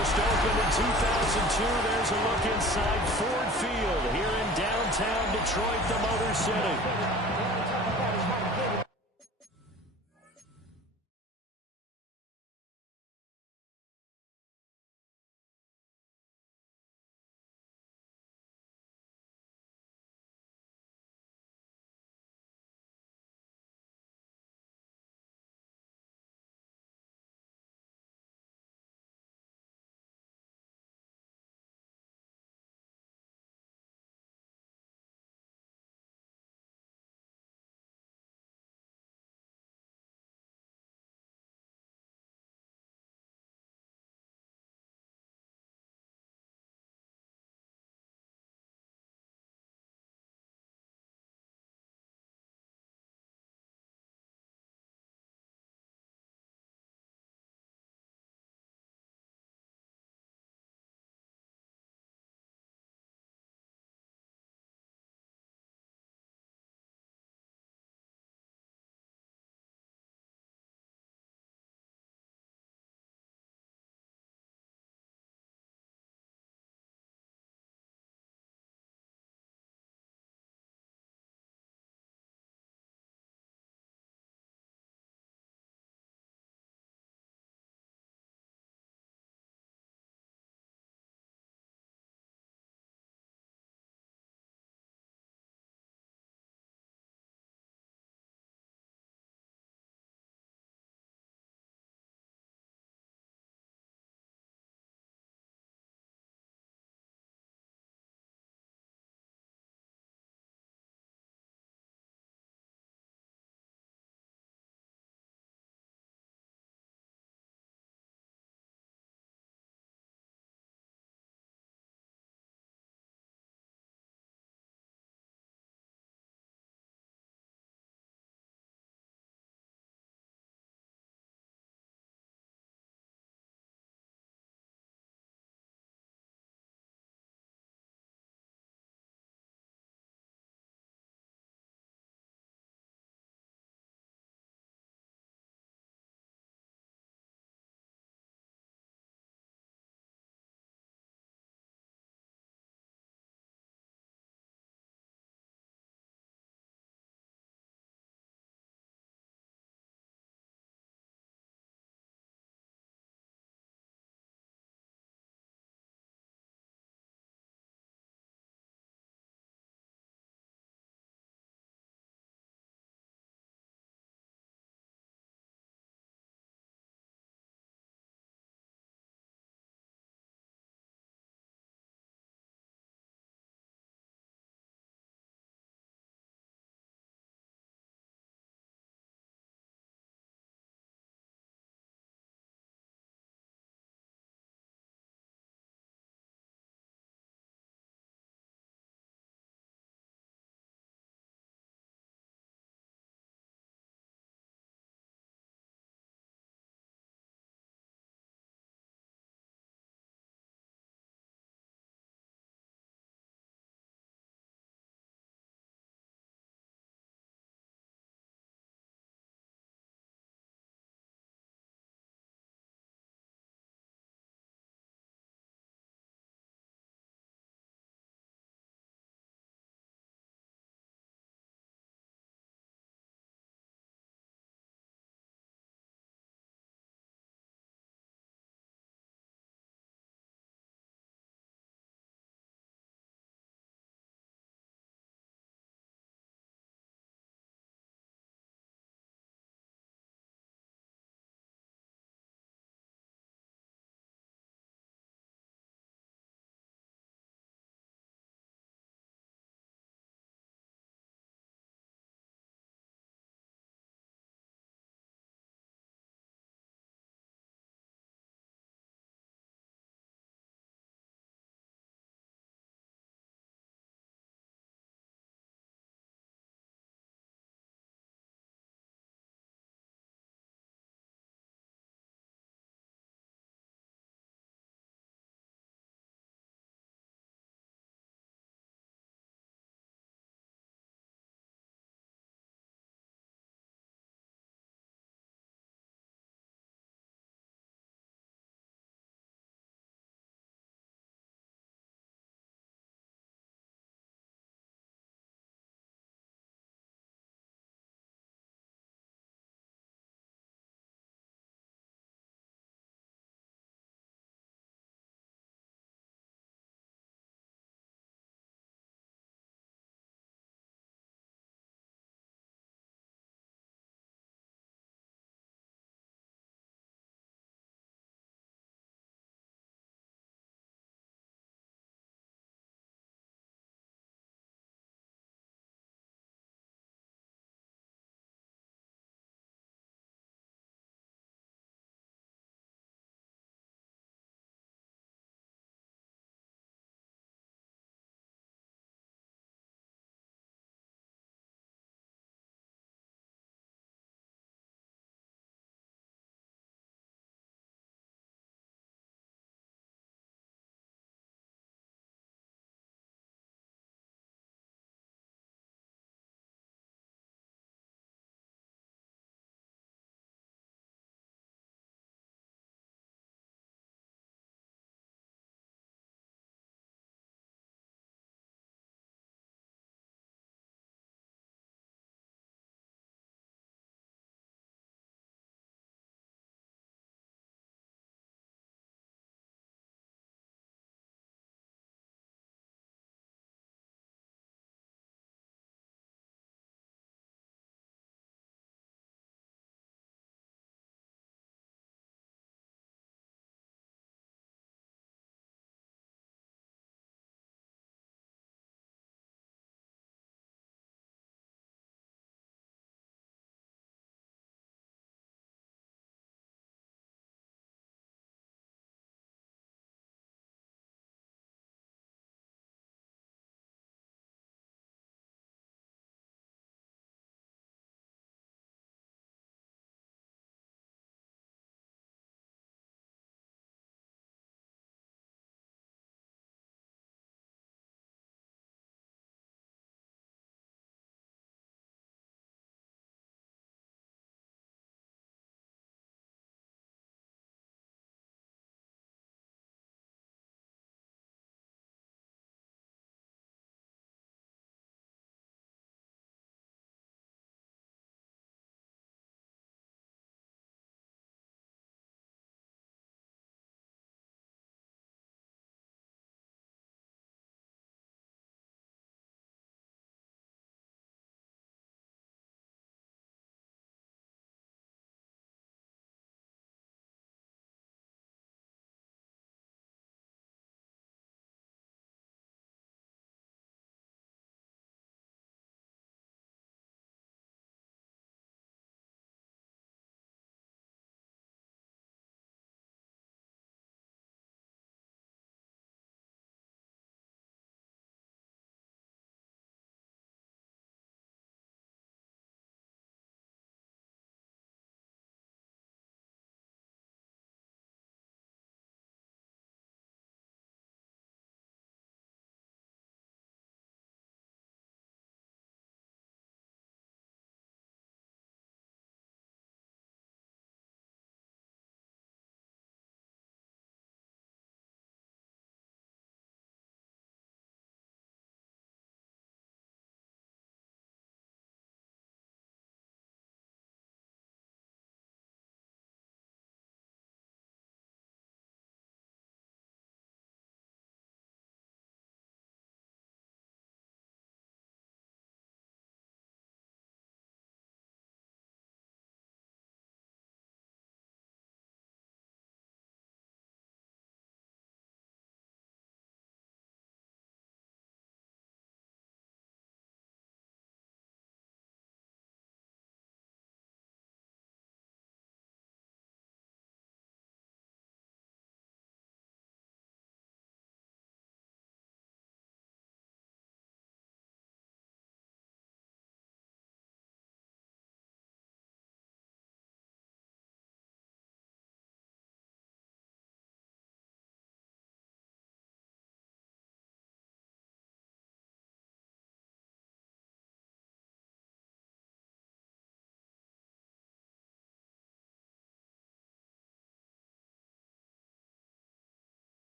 First opened in 2002. There's a look inside Ford Field here in downtown Detroit, the Motor City.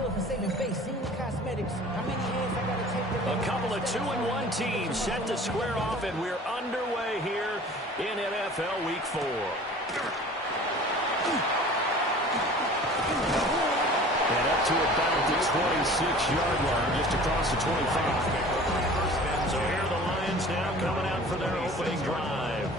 good for saving face. Seeing the cosmetics. How many hands I gotta take to A couple of 2-1 teams set to square off, and we're underway here in NFL Week 4. And up to about the 26-yard line, just across the 25. So here are the Lions now coming out for their opening drive.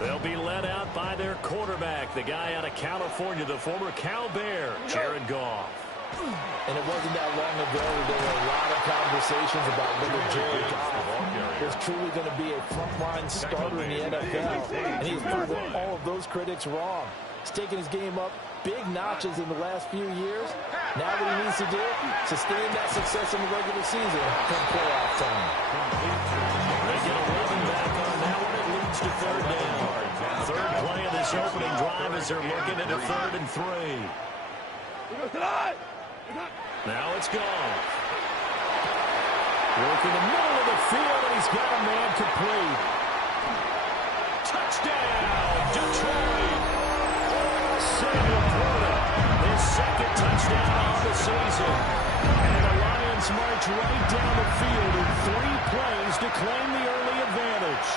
They'll be led out by their quarterback, the guy out of California, the former Cal Bear, Jared Goff. And it wasn't that long ago there were a lot of conversations about whether Jared Goff was truly going to be a frontline starter in the NFL. And he's proven all of those critics wrong. He's taken his game up big notches in the last few years. Now what he needs to do, sustain that success in the regular season come playoff time. They get 11 back on that one. It leads to third down. Third play of this opening drive as they're looking at a 3rd and 3. Now it's gone. Working the middle of the field, and he's got a man complete. Touchdown, Detroit. Samuel Porter, his 2nd touchdown of the season. And the Lions march right down the field in 3 plays to claim the early advantage.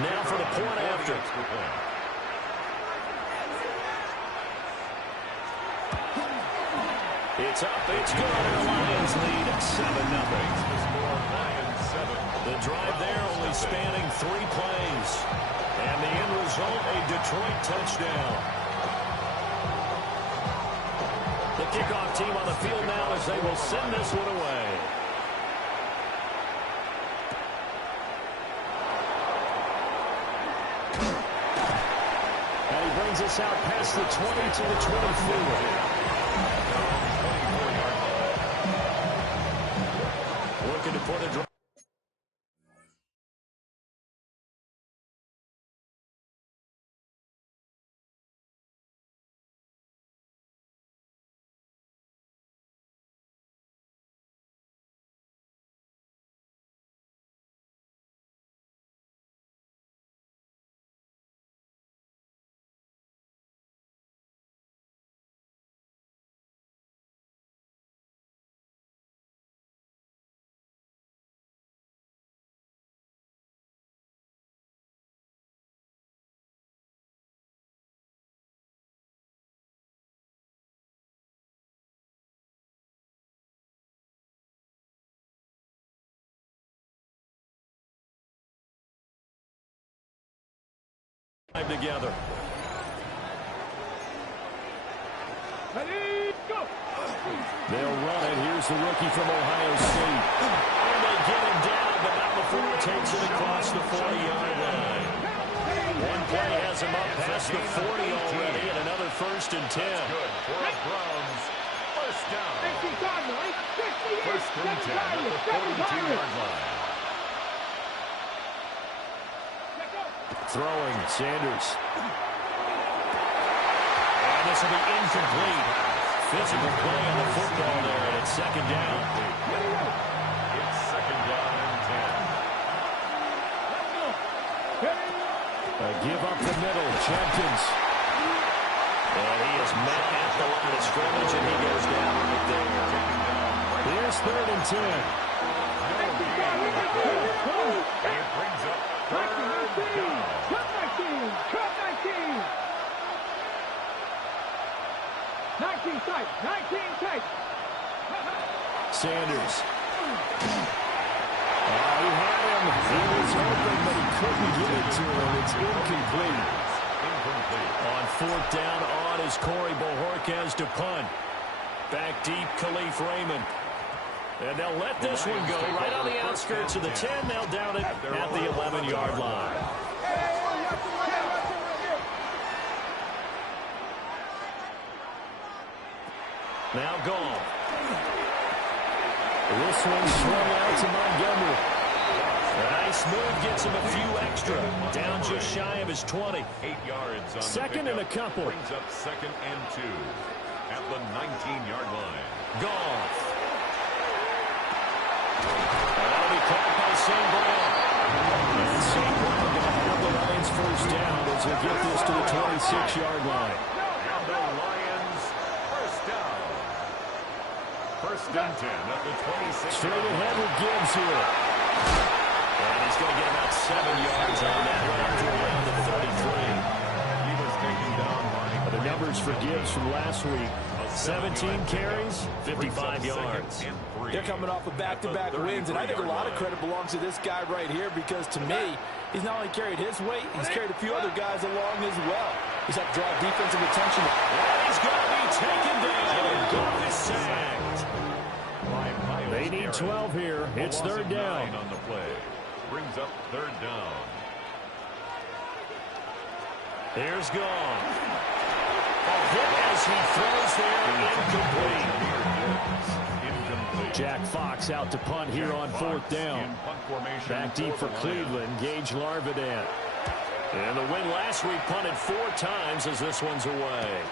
Now for the point after. It's up, it's good, and the Lions lead 7-0. The drive there only spanning 3 plays. And the end result, a Detroit touchdown. The kickoff team on the field now as they will send this one away. And he brings us out past the 20 to the 24. Looking to put a drive. Together. They'll run it. Here's the rookie from Ohio State. And they get him down, but not before he takes it across the 40-yard line. One play has him up past the 40 already, and another 1st and 10. Good for the Browns. First down. First and 10 at the 42-yard line. Throwing, Sanders. And this will be incomplete. Physical play on the football there, and it's 2nd down. It's 2nd down and 10. Give up the middle, Jenkins. And he is met at the line of scrimmage, and he goes down right there. Here's 3rd and 10. It brings up 3rd down. Sanders. He had him. He was open, but he couldn't get it to him. It's incomplete. On 4th down, on is Corey Bojorquez to punt. Back deep, Khalif Raymond. And they'll let this one go right on the outskirts of the 10. They'll down it at the 11-yard line. Now gone. This one swung out to Montgomery. A nice move gets him a few extra. Down just shy of his 20. 8 yards on 2nd and a couple. Brings up 2nd and 2 at the 19-yard line. Goff. That'll be caught by St. Brown. And St. Brown going to have the Lions 1st down as they get this to the 26-yard line. And the Lions 1st down. First and 10 at the 26. Straight ahead with Gibbs here. And he's going to get about 7 yards on that run to around the 33. He was taken down by The numbers for Gibbs from last week: 17 carries, 55 yards. They're coming off of back-to-back wins, and I think a lot of credit belongs to this guy right here because, to me, he's not only carried his weight, he's carried a few other guys along as well. He's helped draw defensive attention. And he's going to be taken down. Goff is sacked. They need 12 here. It's third down. On the play. Brings up third down. Here's Goff. A hit as he throws there, incomplete. Jack Fox out to punt here on fourth down. Back deep for Cleveland, Gage Larvidan. And the win last week punted 4 times as this one's away.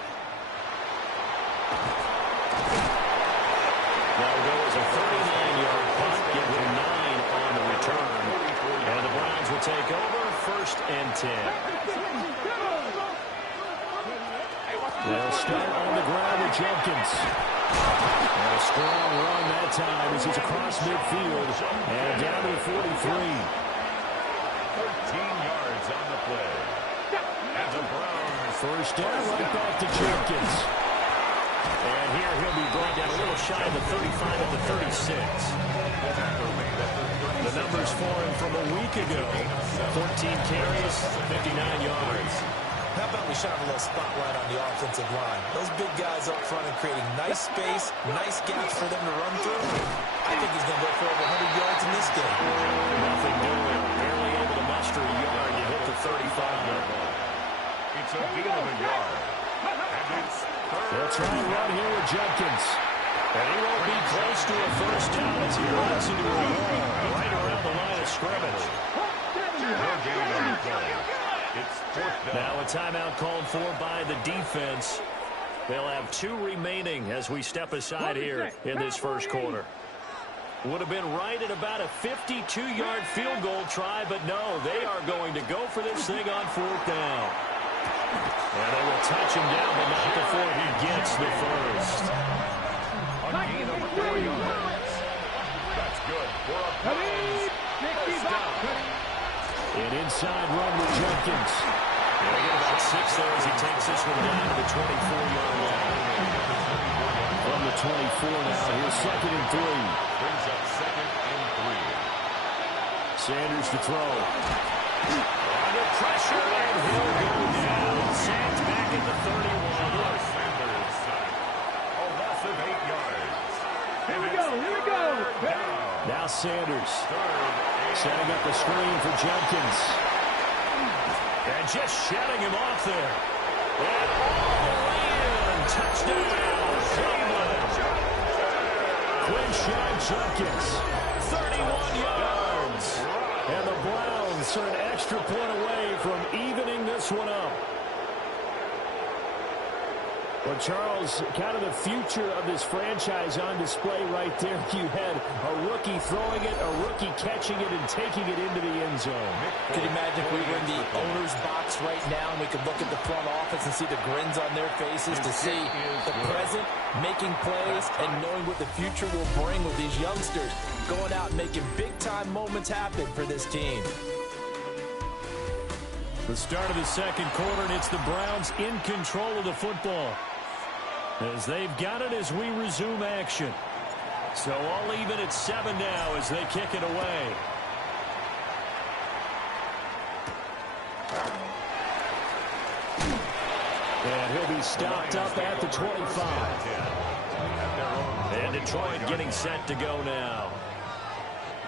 That'll go as a 39-yard punt, give him 9 on the return. And the Browns will take over, first and 10. They'll start on the ground with Jenkins. And a strong run that time as he's across midfield and down to the 43. 13 yards on the play. And the Browns. First down, right back to Jenkins. And here he'll be brought down a little shy of the 35 at the 36. The numbers for him from a week ago: 14 carries, 59 yards. How about we shine a little spotlight on the offensive line? Those big guys up front are creating nice space, nice gaps for them to run through. I think he's going to go for over 100 yards in this game. Nothing doing. Barely able to muster a yard to hit the 35. It's a deal of a yard. And it's They'll try and run here with Jenkins. And he won't be close to a first down as he runs into a wall right around the line of scrimmage. no gain on the play. It's fourth down. Now a timeout called for by the defense. They'll have 2 remaining as we step aside here in this first quarter. Would have been right at about a 52-yard field goal try, but no, they are going to go for this thing on fourth down. And they will touch him down, but not before he gets the first. A gain of 4 yards. That's good for a first down. An inside run with Jenkins. And they get about 6 there as he takes this one down to the 24-yard line. From the 24 now, here's second and 3. Brings up second and 3. Sanders to throw. Under pressure, and he'll go down. Sacked back at the 31. Sanders sacked. A loss of 8 yards. Here we go. Now Sanders Third setting up the screen for Jenkins. And just shutting him off there. And all the way in. Touchdown, Cleveland. Quinshon Jenkins, 31 yards. And the Browns are an extra point away from evening this one up. Well, Charles, kind of the future of this franchise on display right there. You had a rookie throwing it, a rookie catching it, and taking it into the end zone. Could you imagine if we were in the owner's box right now and we could look at the front office and see the grins on their faces to see the present making plays and knowing what the future will bring with these youngsters going out and making big-time moments happen for this team. The start of the second quarter, and it's the Browns in control of the football, as they've got it as we resume action. So all even at 7 now as they kick it away. And he'll be stopped up at the 25. And Detroit getting set to go now.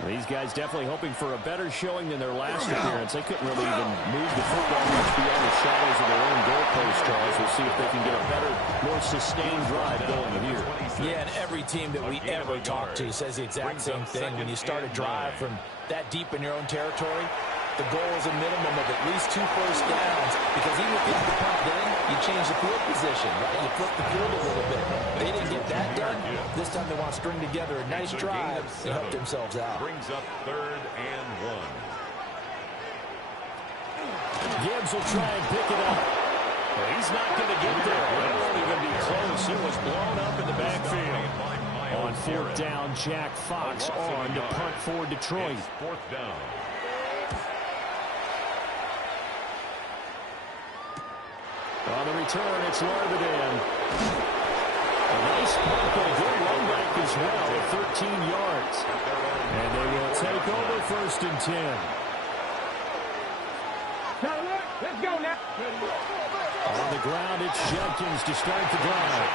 These guys definitely hoping for a better showing than their last appearance. They couldn't really even move the football much beyond the shadows of their own goalpost, Charles. We'll see if they can get a better, more sustained drive going here. Yeah, and every team that we ever talk to says the exact same thing. When you start a drive from that deep in your own territory, the goal is a minimum of at least 2 first downs, because even if you have the punt in, you change the field position, right? You flip the field a little bit. They didn't get that done. This time they want to string together a nice drive and help themselves out. Brings up third and 1. Gibbs will try and pick it up. He's not going to get there. It won't even be close. It was blown up in the backfield. On fourth down, Jack Fox on to punt for Detroit. Fourth down. On the return, it's Larvidan. A nice punt, but a good run back as well at 13 yards. And they will take over first and 10. Let's go now. On the ground, it's Jenkins to start the drive.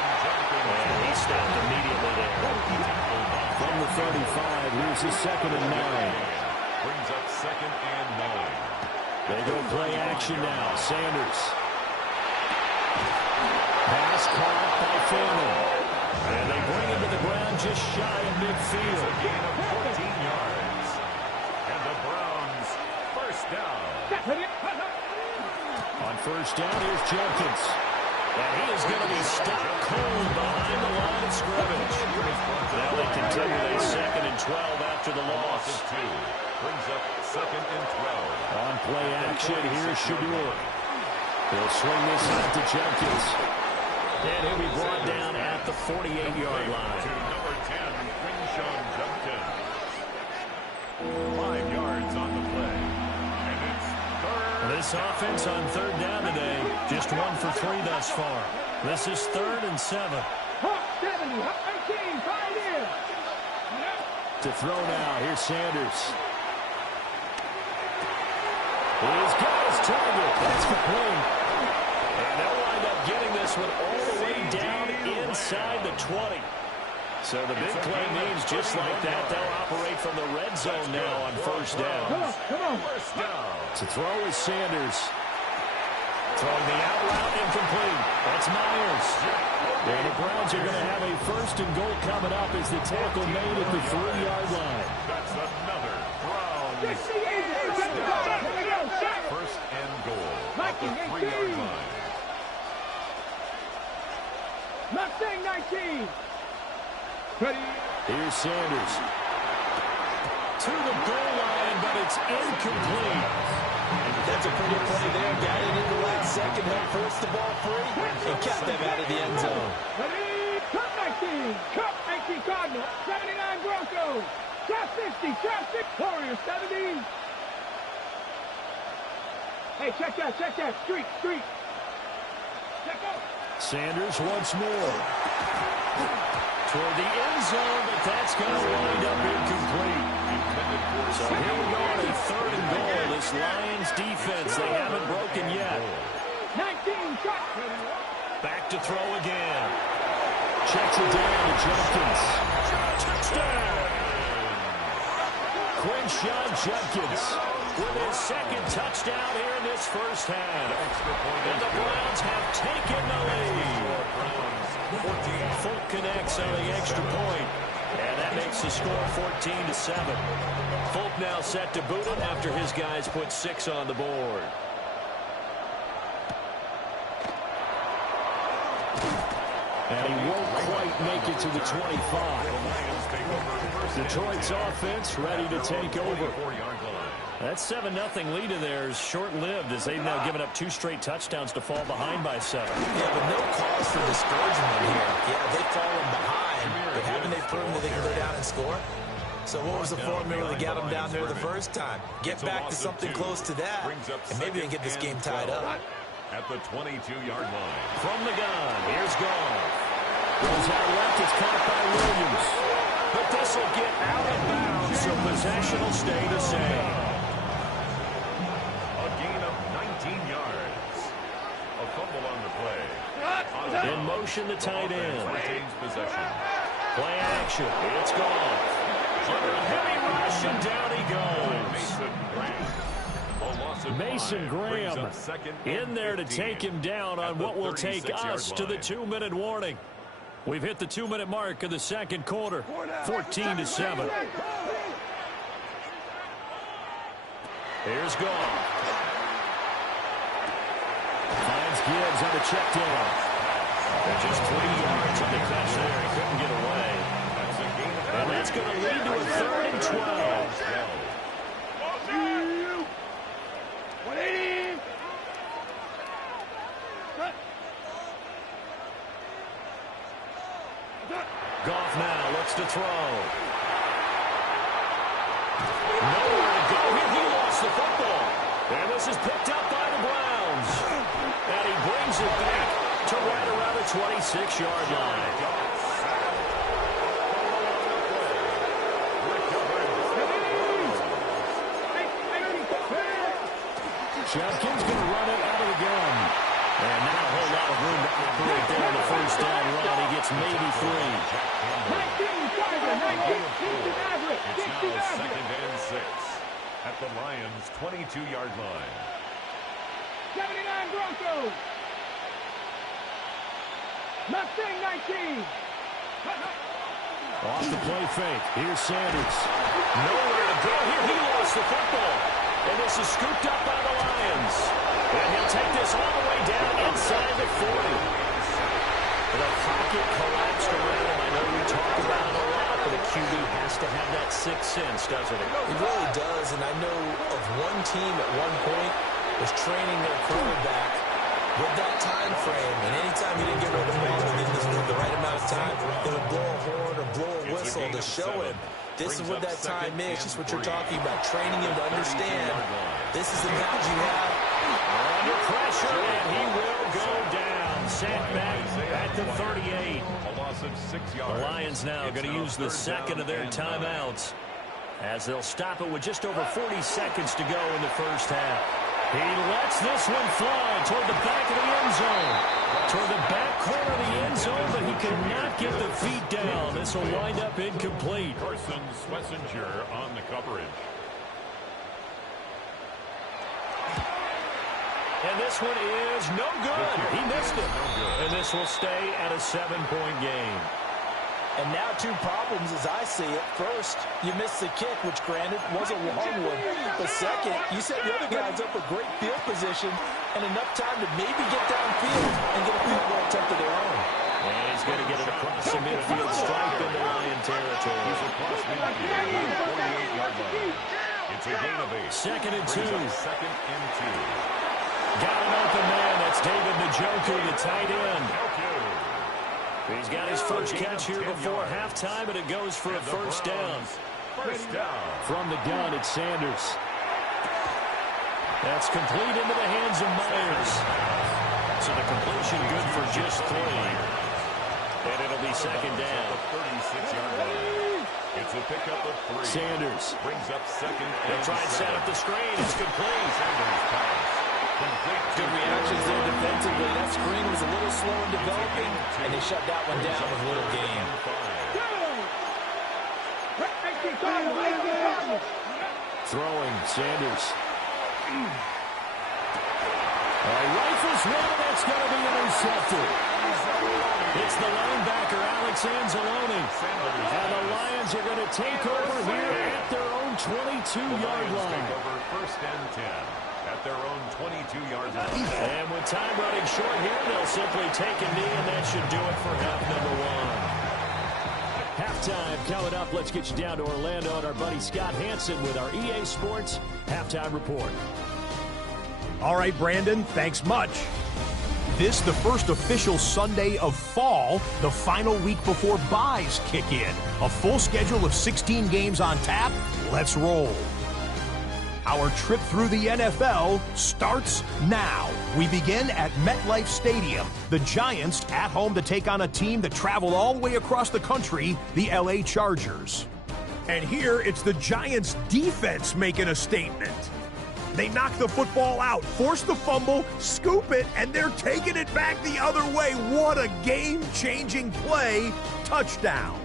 And he stopped immediately there. From the 35, here's his 2nd and 9. Brings up 2nd and 9. They go play action now. Sanders. Pass caught by Fannin. And they bring him to the ground just shy of midfield. A gain of 14 yards. And the Browns, first down. On first down, here's Jenkins. And he is going to be stopped cold behind the line of scrimmage. Now they continue a 2nd and 12 after the loss. Brings up 2nd and 12. On play action, here's Shador. They'll swing this out to Jenkins. And he'll be brought down at the 48-yard line. To number 10, Quinshon Judkins. 5 yards on the play. And it's third. This offense on third down today, just 1 for 3 thus far. This is 3rd and 7. 70, 18, right in. To throw now, here's Sanders. He's got his target. That's complete. And they'll wind up getting this one all the way down inside the 20. So the big play means just like that, they'll operate from the red zone now on first down. Come on. First down. To throw is Sanders. Throwing the out route incomplete. That's Myers. And the Browns are going to have a 1st and goal coming up as the tackle made at the 3-yard line. That's another Browns. First and goal. At the 3-yard line. Mustang 19. Here's Sanders. To the goal line, but it's incomplete. That's a pretty play there. Got it in the last second, helped force the ball free, and kept them out of the end zone. Ready? Cup 19. Cup 19 Cardinal. 79 Broncos. Cup 60. Cup 6. Warriors 70. Hey, check that. Streak. Check out. Sanders once more. Toward the end zone, but that's going to wind up incomplete. So here we go on a 3rd and goal. This Lions defense, they haven't broken yet. 19 shot. Back to throw again. Checks it down to Jenkins. Touchdown! Quinshon Judkins with his 2nd touchdown here in this first half. And the Browns have taken the lead. Folk connects on the extra point. And that makes the score 14-7. Folk now set to boot it after his guys put 6 on the board. And he won't quite make it to the 25. Detroit's offense ready to take over. That 7-0 lead of theirs short-lived as they've now given up 2 straight touchdowns to fall behind by 7. Yeah, but no cause for discouragement here. Yeah, they've fallen behind, but haven't they proven that they can go down and score? So what was the formula that got them down there the first time? Get back to something close to that, and maybe they can get this game tied up. At the 22-yard line. From the gun, here's Goff. Goes out left, it's caught by Williams. But this will get out of bounds, so possession will stay the same. A gain of 19 yards. A fumble on the play. In motion, the tight end. Retains possession. Play action, it's Goff. Under a heavy rush, and down he goes. Mason Graham in there to take him down on what will take us to the 2-minute warning. We've hit the 2-minute mark of the second quarter, 14-7. Here's Goff. Finds Gibbs on the check down. And just 3 yards on the catch there. He couldn't get away. And that's going to lead to a 3rd and 12. Goff now looks to throw. Nowhere to go here. He lost the football. And this is picked up by the Browns. And he brings it back to right around the 26-yard line. Judkins going to run it out of the gun. And not a whole lot of room to operate there on the first down run. He gets maybe 3. It's now 2nd and 6 at the Lions' 22-yard line. 79 Broncos. Mustang 19. Off the play fake. Here's Sanders. Nowhere to go here. He lost the football. And this is scooped up by the Lions. And he'll take this all the way down inside the 40. The pocket collapsed around him. I know we talked about it a lot, but a QB has to have that sixth sense, doesn't it? It really does, and I know of one team at one point was training their quarterback with that time frame, and anytime he didn't get rid of the ball within the right amount of time, they would blow a horn or blow a whistle to show him this is what that time is. Just what you're talking about, training him to understand this is the match you have. Under pressure, and he will go down. Sent back at the 38. A loss of 6 yards. The Lions now going to use the second of their timeouts as they'll stop it with just over 40 seconds to go in the first half. He lets this one fly toward the back of the end zone. Toward the back corner of the end zone, but he could not get the feet down. This will wind up incomplete. Carson Schlesinger on the coverage. And this one is no good. He missed it. And this will stay at a 7-point game. And now 2 problems as I see it. First, you missed the kick, which granted was a long one. But second, you set the other guys up with great field position and enough time to maybe get downfield and get a field goal attempt of their own. And he's going to get it across the midfield stripe into Lion territory. He's across midfield at the 48-yard line. It's a gain of 8. 2nd and 2. 2nd and 2. Got an open man. That's David Njoku, the tight end. He's got his first catch here before halftime, and it goes for a first down. First down. From the gun, it's Sanders. That's complete into the hands of Myers. So the completion good for just 3. And it'll be second down. 36-yard line. It's a pickup of 3. Sanders brings up second. They'll try and set up the screen. It's complete. Sanders pass. Good reactions there defensively. That screen was a little slow in developing, and they shut that one down with a little gain. Throwing, Sanders. Rifles one, that's going to be intercepted. It's the linebacker, Alex Anzalone. And the Lions are going to take over here at their own 22-yard line. First and 10. At their own 22-yard line. And with time running short here, they'll simply take a knee, and that should do it for half number 1. Halftime coming up. Let's get you down to Orlando and our buddy Scott Hansen with our EA Sports Halftime Report. All right, Brandon, thanks much. This the first official Sunday of fall, the final week before buys kick in. A full schedule of 16 games on tap. Let's roll. Our trip through the NFL starts now. We begin at MetLife Stadium. The Giants at home to take on a team that traveled all the way across the country, the LA Chargers. And here it's the Giants defense making a statement. They knock the football out, force the fumble, scoop it, and they're taking it back the other way. What a game-changing play. Touchdown.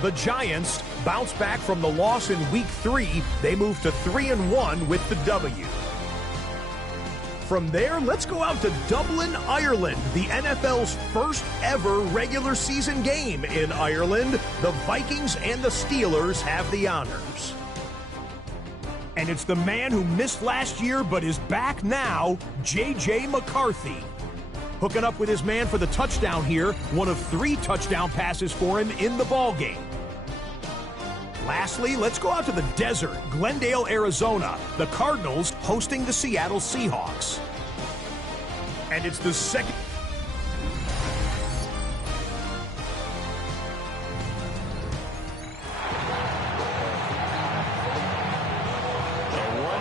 The Giants bounce back from the loss in Week 3. They move to 3-1 with the W. From there, let's go out to Dublin, Ireland, the NFL's first ever regular season game in Ireland. The Vikings and the Steelers have the honors. And it's the man who missed last year but is back now, J.J. McCarthy. Hooking up with his man for the touchdown here, one of 3 touchdown passes for him in the ballgame. Lastly, let's go out to the desert, Glendale, Arizona. The Cardinals hosting the Seattle Seahawks. And it's the second...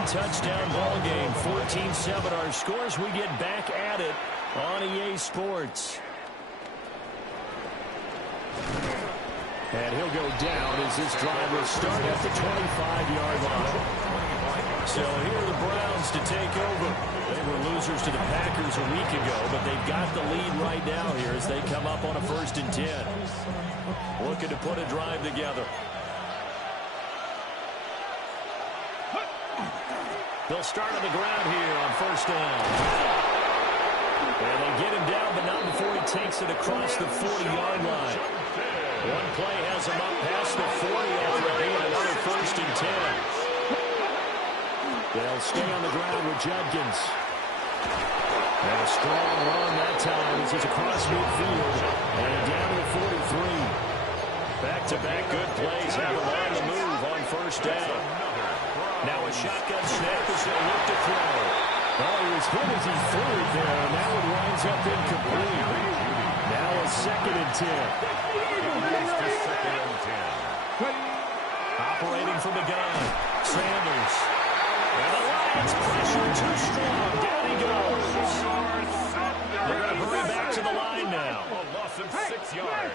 touchdown ball game. 14-7 our scores. We get back at it on EA Sports. And he'll go down as this drive will start at the 25-yard line. So here are the Browns to take over. They were losers to the Packers a week ago, but they've got the lead right now here as they come up on a 1st and 10. Looking to put a drive together. They'll start on the ground here on 1st down. And they get him down, but not before he takes it across the 40-yard line. One play has him up past the 40 already, and another 1st and 10. They'll stay on the ground with Judkins. And a strong run that time as he's across midfield and down to the 43. Back-to-back good plays have him on the move on 1st down. Now a shotgun snap as they look to throw. Oh, he was hit as he threw it there, and that one winds up incomplete. Now a 2nd and 10. Operating from the gun, Sanders. And the Lions pressure too strong. Down he goes. They're going to hurry back to the line now. A loss of 6 yards.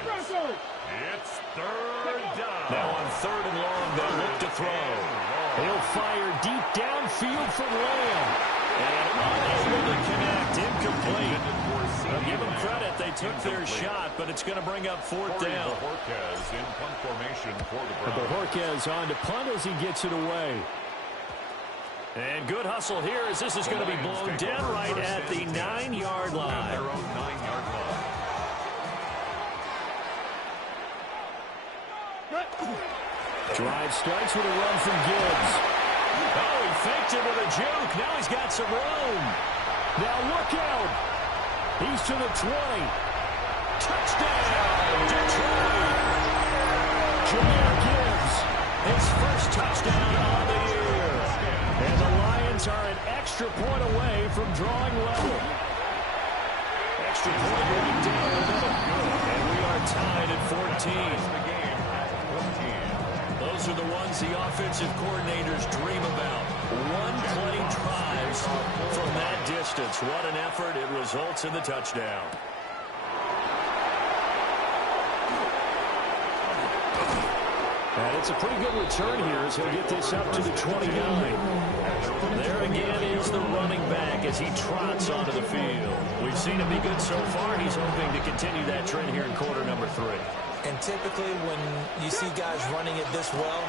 It's 3rd down. Now on 3rd and long, they'll look to throw. He'll fire deep downfield from Lamb. And unable to connect. Incomplete. I'll give them credit. They took their shot, but it's going to bring up 4th down. Bojorquez in punt formation for the Browns. Bojorquez on to punt as he gets it away. And good hustle here as this is going to be blown dead right at the 9-yard line. Their own 9-yard line. Drive starts with a run from Gibbs. Oh, he faked it with a juke. Now he's got some room. Now look out. He's to the 20. Touchdown, Detroit. Jahmyr Gibbs, his first touchdown of the year. And the Lions are an extra point away from drawing level. Extra point going down the middle. And we are tied at 14. Those are the ones the offensive coordinators dream about. One-play drives from that distance. What an effort. It results in the touchdown. And it's a pretty good return here as he'll get this up to the 29. There again is the running back as he trots onto the field. We've seen him be good so far. He's hoping to continue that trend here in quarter number 3. And typically when you see guys running it this well,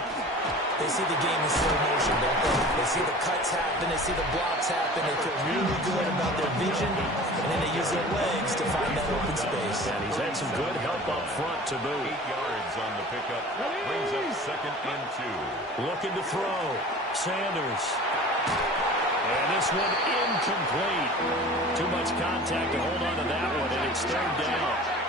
they see the game in slow motion, don't they? They see the cuts happen, they see the blocks happen, they feel really good about their vision, and then they use their legs to find that open space. And he's had some good help up front to boot. 8 yards on the pickup. Brings up 2nd and 2. Looking to throw. Sanders. And this one incomplete. Too much contact to hold on to that one, and it's 3rd down.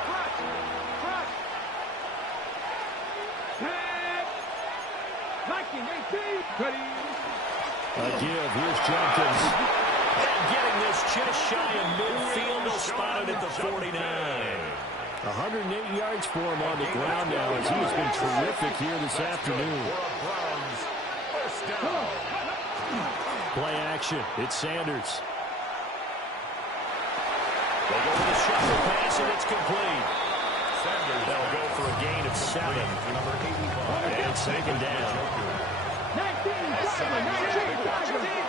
A give. Here's Jenkins. And getting this just shy of midfield. He'll spot it at the 49. 108 yards for him on the ground now as he has been terrific here this afternoon. Play action. It's Sanders. They go with a shuffle pass, and it's complete. They'll go for a gain of 7. And 2nd down.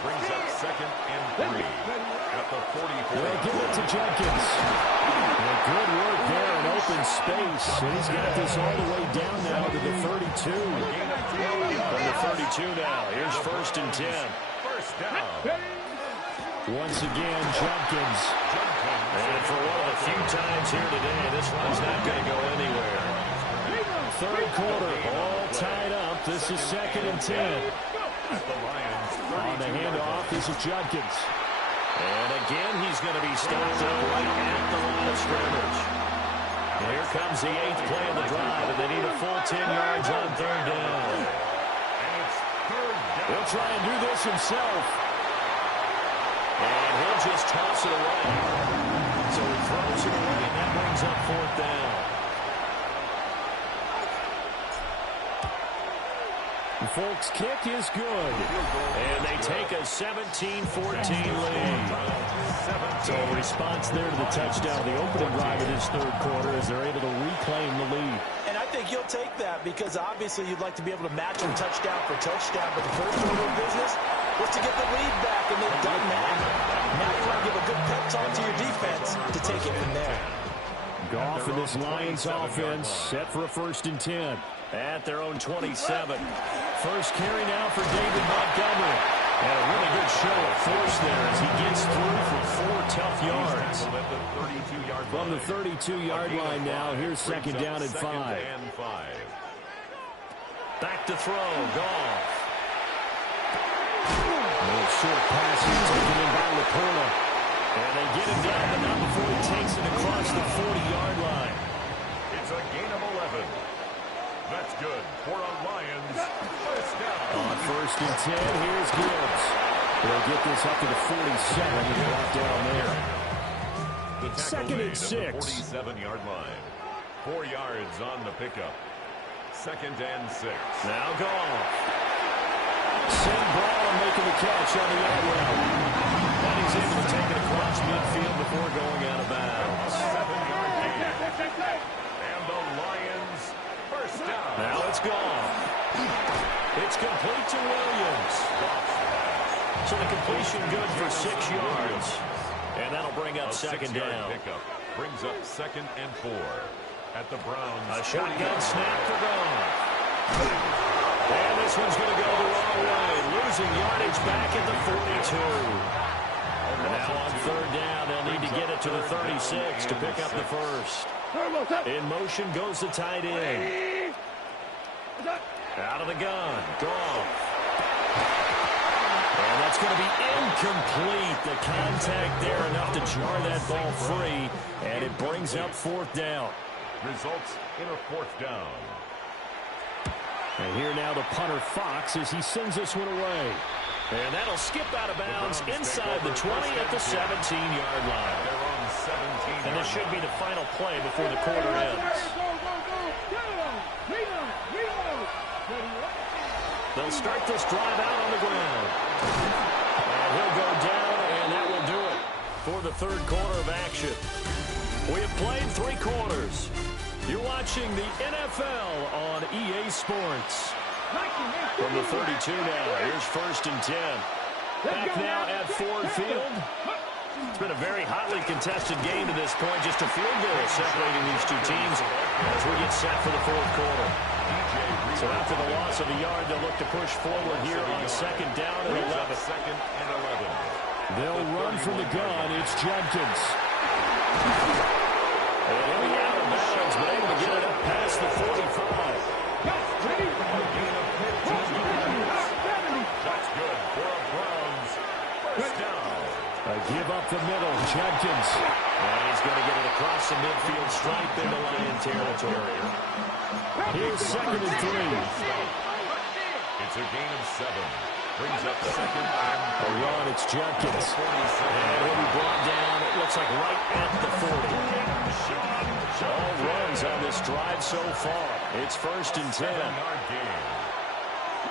Brings up 2nd and 3 at the 44. They'll give it to Jenkins. And good work there in open space. And he's got this all the way down now to the 32. From the 32 now. Here's 1st and 10. First down. Once again, Jenkins. And for one of the few times here today, this one's not going to go anywhere. 3rd quarter, all tied up. This is 2nd and 10. On the handoff, this is Judkins. And again, he's going to be stopped up right at the line of scrimmage. And here comes the 8th play of the drive, and they need a full 10 yards on 3rd down. He'll try and do this himself. And he'll just toss it away. So he throws it away, and that brings up 4th down. Folks' kick is good. And they take a 17-14 lead. So a response there to the touchdown, the opening drive of this third quarter, as they're able to reclaim the lead. And I think you'll take that because obviously you'd like to be able to match them touchdown for touchdown. But the first order of business was to get the lead back, and they've done that. Now you want to give a good pep talk to your defense to take it from there. Goff and this Lions offense set for a 1st and 10 at their own 27. First carry now for David Montgomery. And a really good show of force there as he gets through for 4 tough yards. From the 32-yard line now, here's 2nd down and 5. Back to throw, Goff. Short passing taken in by LaPorta. And they get him down, but not before he takes it across the 40-yard line. It's a gain of 11. That's good for a Lions first down. On 1st and 10, here's Gibbs. They'll get this up to the 47 and drop down there. The 2nd and 6. 47-yard line. 4 yards on the pickup. 2nd and 6. Now Goff. St. Brown making the catch on the out route. And he's able to take it across midfield before going out of bounds. 7-yard gain. And the Lions first down. Now it's Goff. It's complete to Williams. So the completion good for 6 yards. And that'll bring up 2nd down. Pickup brings up 2nd and 4 at the Browns. A shotgun snap for Goff. And this one's going to go the wrong way. Losing yardage back at the 42. And now on 3rd down, they'll need to get it to the 36 to pick up the first. In motion goes the tight end. Out of the gun. Goff. And that's going to be incomplete. The contact there enough to jar that ball free. And it brings up 4th down. Results in a 4th down. And here now the punter Fox as he sends this one away. And that'll skip out of bounds inside the 20 at the 17-yard line. And this should be the final play before the quarter ends. They'll start this drive out on the ground. And he'll go down, and that will do it for the 3rd quarter of action. We have played 3 quarters. You're watching the NFL on EA Sports. From the 32 now, here's 1st and 10. Back now at Ford Field. It's been a very hotly contested game to this point. Just a field goal separating these two teams as we get set for the 4th quarter. So after the loss of a yard, they'll look to push forward here on 2nd down and 11. 2nd and 11. They'll run from the gun. It's Jenkins. And he'll be out of bounds, but able to get it up past the 45. That's good for a Browns first down. Give up the middle, Jenkins. And he's going to get it across the midfield stripe into Lion territory. Here's 2nd and 3. It's a gain of 7. Brings up 2nd and A run, it's Jenkins. And he'll be brought down, it looks like right at the 40. All runs on this drive so far. It's 1st and 10.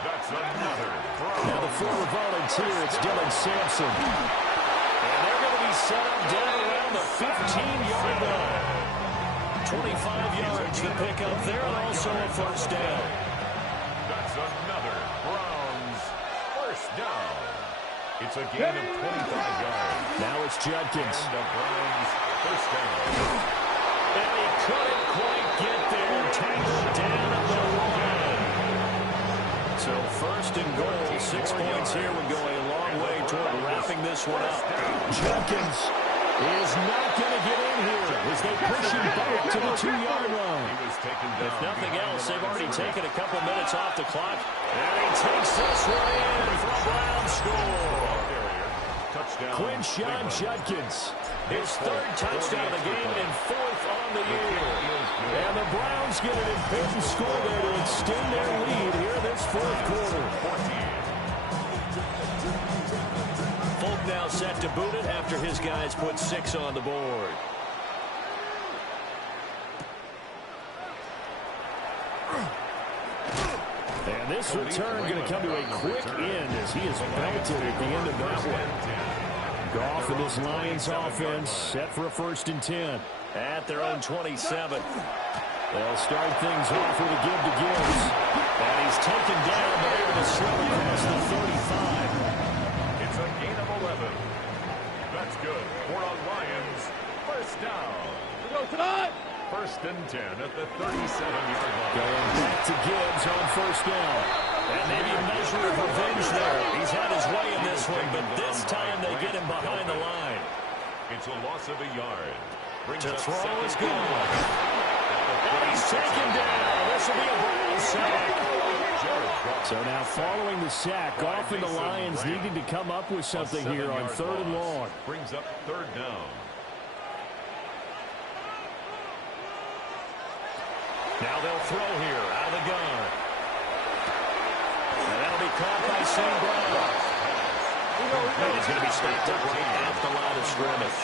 That's another throw. Now the former volunteer, it's Dylan Sampson. And they're going to be set up down around the 15-yard line. 25 yards to pick up there, and also a 1st down. That's another Browns first down. It's a gain of 25 yards. Now it's Jenkins. And the Browns first down. And he couldn't quite get there. Tangled down at the line. So 1st and goal, 6 points here would go a long way toward wrapping this one up. Jenkins is not going to get in here as they push him back to the 2-yard line. He was taken down. If nothing else, they've already taken a couple minutes off the clock. And he takes this one in for a Brown score. Touchdown. Quinshon Judkins, his 3rd touchdown of the game and 4th on the year. And the Browns get an important score there to extend their lead here this 4th quarter. Folk now set to boot it after his guys put 6 on the board. And this return going to come to a quick end as he is belted at the end of that one. Goff and this Lions offense set for a 1st and 10 at their own 27. They'll start things off with a give to Gibbs. And he's taken down, but able to slip across the 35. It's a gain of 11. That's good for a Lions 1st down. Go tonight. 1st and 10 at the 37-yard line. Going back to Gibbs on 1st down. And maybe a measure of revenge there. He's had his way in this one, but this time they get him behind the line. It's a loss of a yard. To throw is good. And he's taken down. This will be a Brown sack. So now following the sack, Goff and the Lions needing to come up with something here on 3rd and long. Brings up 3rd down. Now they'll throw here out of the gun. And that'll be caught by St. Brown. And he's going to be stopped up right at the line of scrimmage.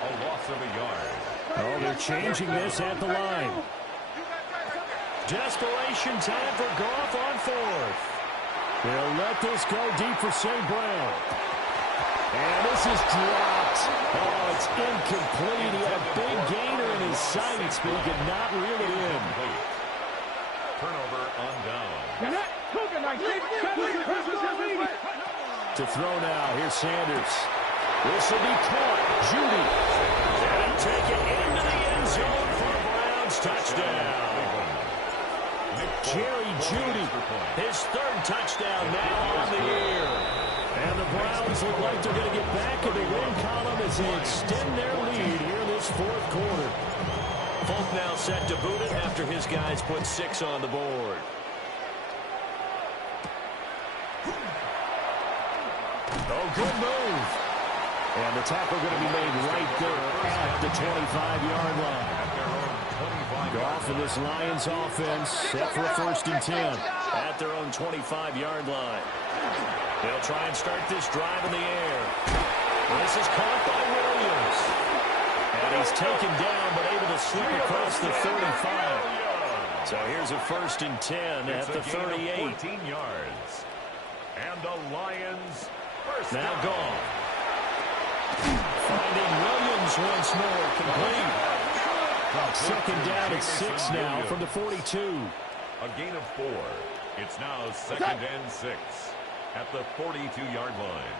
A loss of a yard. Oh, they're changing this at the line. Desperation time for Goff on 4th. They'll let this go deep for St. Brown. And this is dropped. Oh, it's incomplete. He had a big gainer in his sights, but he could not reel it in. Turnover on down. To throw now. Here's Sanders. This will be caught. Judy. And he'll take it into the end zone for a Browns touchdown. Jerry Judy, his 3rd touchdown now on the year. And the Browns look like they're going to get back in the win column as they extend their lead here in this 4th quarter. Folk now set to boot it after his guys put 6 on the board. Oh, good move. And the tackle going to be made right there at the 25-yard line. Goff and this Lions offense set for a 1st and 10 at their own 25-yard line. They'll try and start this drive in the air. This is caught by Williams. And he's taken down but able to slip across the 35. So here's a 1st and 10 at the 38. 14 yards. And the Lions first now down. Goff. Finding Williams once more, complete. 2nd down at 6 now from the 42. A gain of 4. It's now 2nd and 6 at the 42-yard line.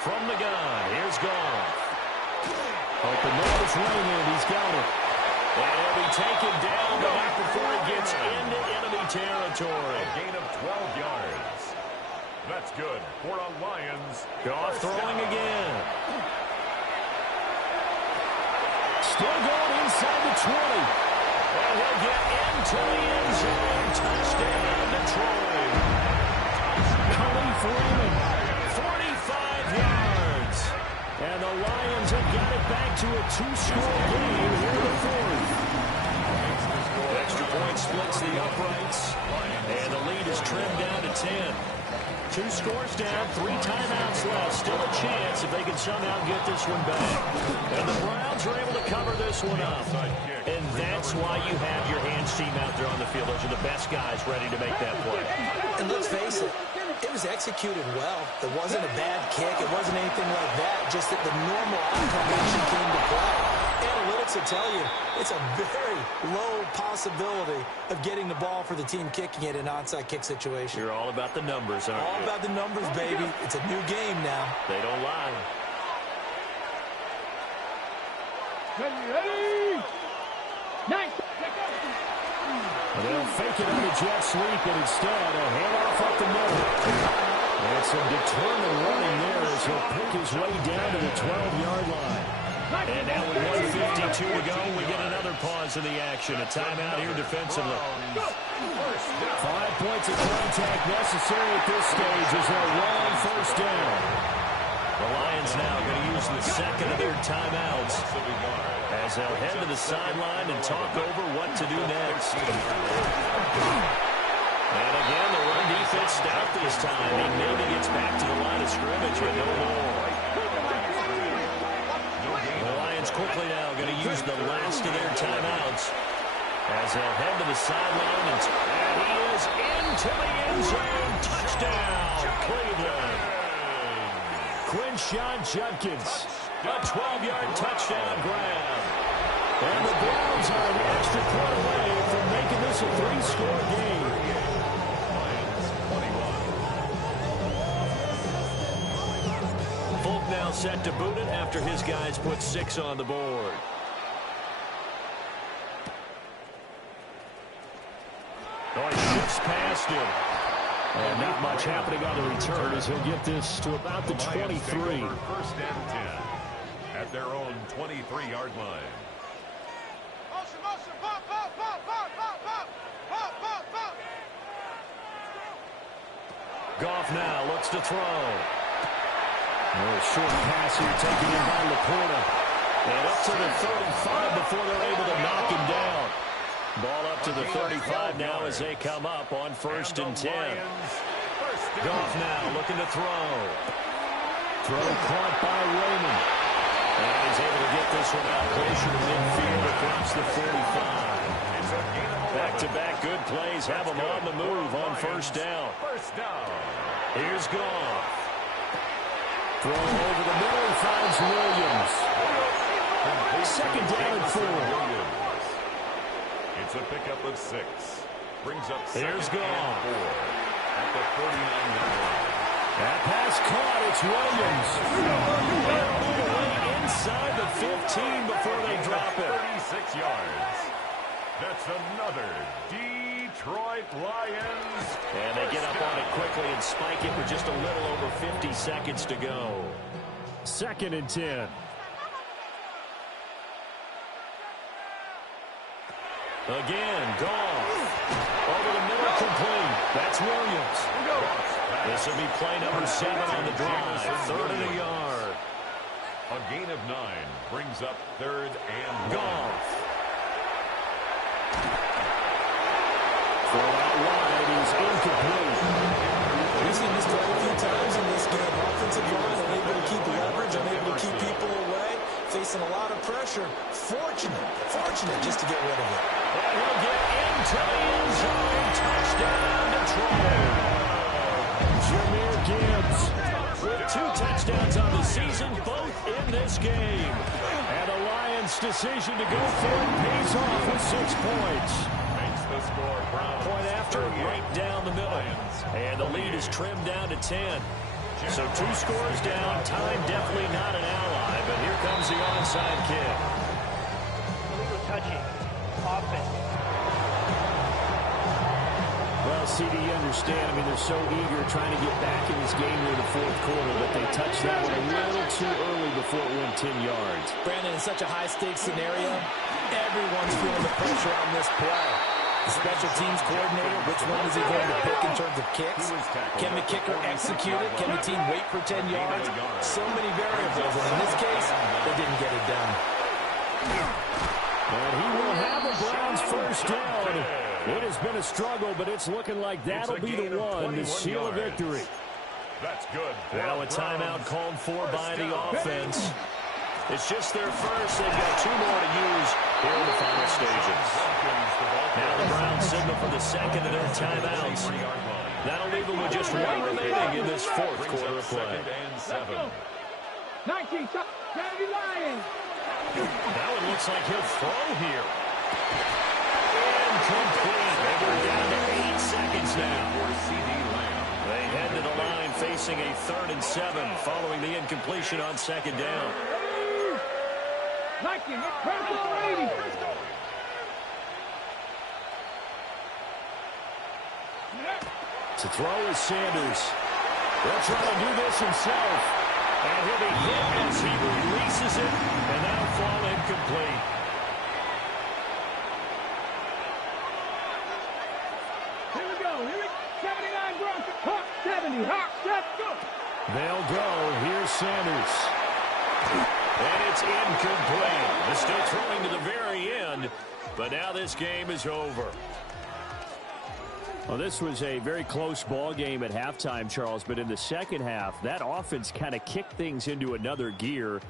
From the gun, here's Goff. Open nose Raymond, he's got it. And he'll be taken down, but not before he gets into enemy territory. A gain of 12 yards. That's good for a Lions. Goff throwing again. Still going inside the 20. And he'll get into the end zone. Touchdown, Detroit. Khalif Raymond, 45 yards. And the Lions have got it back to a 2-score game here in the 4th. Extra point splits the uprights. And the lead is trimmed down to 10. 2 scores down, 3 timeouts left. Still a chance if they can somehow get this one back. And the Browns are able to cover this one up. And that's why you have your hands team out there on the field. Those are the best guys ready to make that play. And let's face it, it was executed well. It wasn't a bad kick. It wasn't anything like that. Just that the normal outcome actually came to play. Analytics will tell you it's a very low possibility of getting the ball for the team kicking it in an onside kick situation. You're all about the numbers, aren't you? All about the numbers, baby. It's a new game now. They don't lie. Ready? Nice. They'll fake it on the jet sweep, and instead a handoff up the middle. And some determined running there as he'll pick his way down to the 12-yard line. And now with 1:52 to go, we get another pause in the action. A timeout here defensively. 5 points of contact necessary at this stage as a long 1st down. The Lions now going to use the 2nd of their timeouts as they'll head to the sideline and talk over what to do next. And again, the run defense stout this time. He maybe gets back to the line of scrimmage, but no more. The Lions quickly now going to use the last of their timeouts As they'll head to the sideline, and he is into the end zone. Touchdown, Cleveland. Quinshon Judkins, a 12-yard touchdown grab. And the Browns are an extra point away from making this a 3-score game. Folk now set to boot it after his guys put 6 on the board. Oh, he shifts past him. And not much happening on the return as he'll get this to about the 23. First and 10 at their own 23-yard line. Goff now looks to throw. A short pass here taken in by Laporta. And up to the 35 before they're able to knock him down. Ball up to the 35 now as they come up on 1st and 10. Goff now looking to throw. Throw caught by Raymond. And he's able to get this one out closer to midfield across the 45. Back-to-back good plays have them on the move on 1st down. Here's Goff. Throw over the middle, he finds Williams. 2nd down and 4. It's a pickup of 6. Brings up 2nd Here's Goff. and 4 at the 49-yard line. That pass caught. It's Williams. Inside the 15 before they drop it. 36 yards. That's another Detroit Lions. And they get up on it quickly and spike it with just a little over 50 seconds to go. 2nd and 10. Again, Goff. Over the middle, complete. That's Williams. This will be play number 7 on the drive. 3rd and a yard. A gain of 9 brings up 3rd and 1. Goff. Throw out wide. He's incomplete. We've seen this quite a few times in this game. Offensive line unable to keep leverage, unable to keep people away, facing a lot of pressure. Fortunate just to get rid of it. And he'll get into the end zone. Touchdown, Detroit. Jahmyr Gibbs with 2 touchdowns on the season, both in this game. And the Lions' decision to go for it pays off with 6 points. Makes the score Browns. Point after, right down the middle. And the lead is trimmed down to 10. So 2 scores down. Time definitely not an ally, but here comes the onside kick. Touching. Offense. Well, CD, you understand. I mean, they're so eager trying to get back in this game near the 4th quarter, but they touched that one a little too early before it went 10 yards. Brandon, in such a high-stakes scenario, everyone's feeling the pressure on this play. The special teams coordinator, which one is he going to pick in terms of kicks? Can the kicker execute it? Can the team wait for 10 yards? So many variables, and in this case, they didn't get it done. And he will have the Browns 1st down. It has been a struggle, but it's looking like that'll be the one to seal a victory. That's good. Now a timeout called for by the offense. It's just their first. They've got 2 more to use here in the final stages. Now the Browns signal for the 2nd of their timeouts. That'll leave them with just 1 remaining in this 4th quarter of play. 2nd and 7. 19, Kennedy Lions. Now it looks like he'll throw here. Incomplete. We're down to 8 seconds now. They head to the line facing a 3rd and 7 following the incompletion on 2nd down. 19, Browns 80. To throw is Sanders. They'll try to do this himself. And he'll be hit as he releases it, and that'll fall incomplete. Here we go. 79 Broncos. Hawk 70. Hawk 70. They'll go. Here's Sanders. And it's incomplete. They're still throwing to the very end, but now this game is over. Well, this was a very close ball game at halftime, Charles, but in the second half, that offense kind of kicked things into another gear.